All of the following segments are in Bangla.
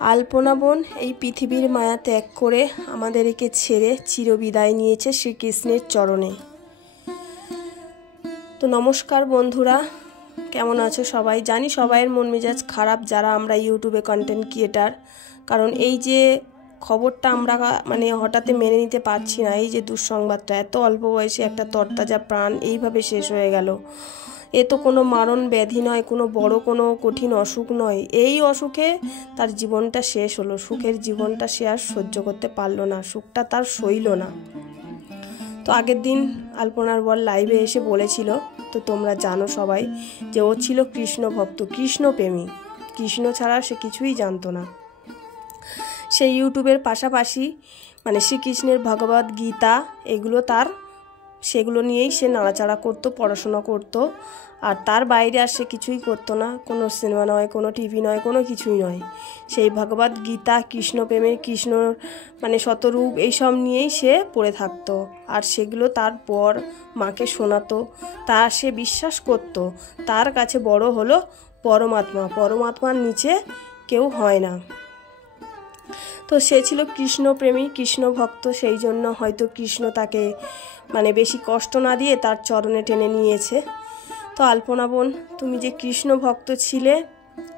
আলপনা বোন এই পৃথিবীর মায়া ত্যাগ করে আমাদেরকে ছেড়ে চিরবিদায় নিয়েছে শ্রীকৃষ্ণের চরণে। তো নমস্কার বন্ধুরা, কেমন আছো সবাই? জানি সবাইয়ের মন মেজাজ খারাপ যারা আমরা ইউটিউবে কন্টেন্ট ক্রিয়েটার, কারণ এই যে খবরটা আমরা হঠাৎ মেনে নিতে পারছি না। এই যে দুঃসংবাদটা, এত অল্প বয়সে একটা তরতাজা প্রাণ এইভাবে শেষ হয়ে গেল। এ তো কোনো মারণ ব্যাধি নয়, কোনো বড় কোনো কঠিন অসুখ নয়। এই অসুখে তার জীবনটা শেষ হলো। সুখের জীবনটা সে আর সহ্য করতে পারলো না, সুখটা তার সইল না। তো আগের দিন আলপনার বর লাইভে এসে বলেছিল, তো তোমরা জানো সবাই, যে ও ছিল কৃষ্ণ ভক্ত, কৃষ্ণ প্রেমী। কৃষ্ণ ছাড়া সে কিছুই জানতো না। সে ইউটিউবের পাশাপাশি শ্রীকৃষ্ণের ভগবদ গীতা এগুলো সেগুলো নিয়েই সে নাড়াচাড়া করতো, পড়াশোনা করতো। আর তার বাইরে আর সে কিছুই করতো না। কোনো সিনেমা নয়, কোনো টিভি নয়, কোনো কিছুই নয়। সেই ভগবদ গীতা, কৃষ্ণপ্রেমের, কৃষ্ণর শতরূপ এইসব নিয়েই সে পড়ে থাকতো। আর সেগুলো তার বর মাকে শোনাতো। তা সে বিশ্বাস করত তার কাছে বড় হলো পরমাত্মা, পরমাত্মার নিচে কেউ হয় না। তো সে ছিল কৃষ্ণপ্রেমী, কৃষ্ণ ভক্ত। সেই জন্য হয়তো কৃষ্ণ তাকে বেশি কষ্ট না দিয়ে তার চরণে টেনে নিয়েছে। তো আলপনা বোন, তুমি যে কৃষ্ণ ভক্ত ছিলে,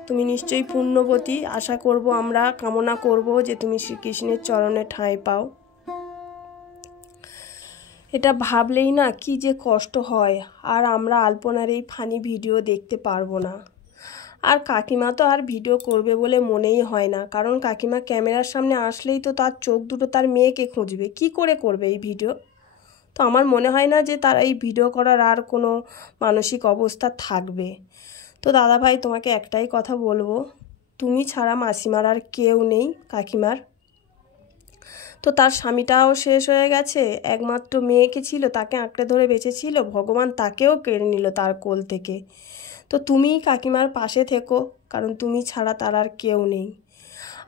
তুমি নিশ্চয়ই পুণ্যবতী। আশা করব, আমরা কামনা করব যে তুমি শ্রীকৃষ্ণের চরণে ঠাঁই পাও। এটা ভাবলেই না কি যে কষ্ট হয়। আর আমরা আলপনার এই ফানি ভিডিও দেখতে পারবো না। আর কাকিমা তো আর ভিডিও করবে বলে মনেই হয় না, কারণ কাকিমা ক্যামেরার সামনে আসলেই তো তার চোখ দুটো তার মেয়েকে খুঁজবে। কি করে করবে এই ভিডিও? তো আমার মনে হয় না যে তার এই ভিডিও করার আর কোনো মানসিক অবস্থা থাকবে। তো দাদাভাই, তোমাকে একটাই কথা বলবো, তুমি ছাড়া মাসিমার আর কেউ নেই কাকিমার। তো তার স্বামীটাও শেষ হয়ে গেছে, একমাত্র মেয়েকে ছিল, তাকে আঁকড়ে ধরে বেঁচেছিল, ভগবান তাকেও কেড়ে নিল তার কোল থেকে। তো তুমি কাকিমার পাশে থেকো, কারণ তুমি ছাড়া তার আর কেউ নেই।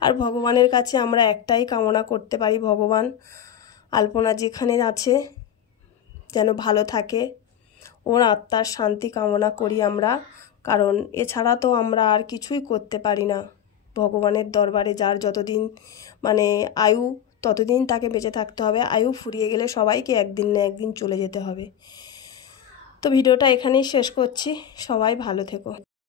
আর ভগবানের কাছে আমরা একটাই কামনা করতে পারি, ভগবান আলপনা যেখানে আছে যেন ভালো থাকে, ওর আত্মার শান্তি কামনা করি আমরা। কারণ এছাড়া তো আমরা আর কিছুই করতে পারি না। ভগবানের দরবারে যার যতদিন আয়ু, ততদিন তাকে বেঁচে থাকতে হবে। আয়ু ফুরিয়ে গেলে সবাইকে একদিন না একদিন চলে যেতে হবে। তো ভিডিওটা এখানেই শেষ করছি। সবাই ভালো থেকো।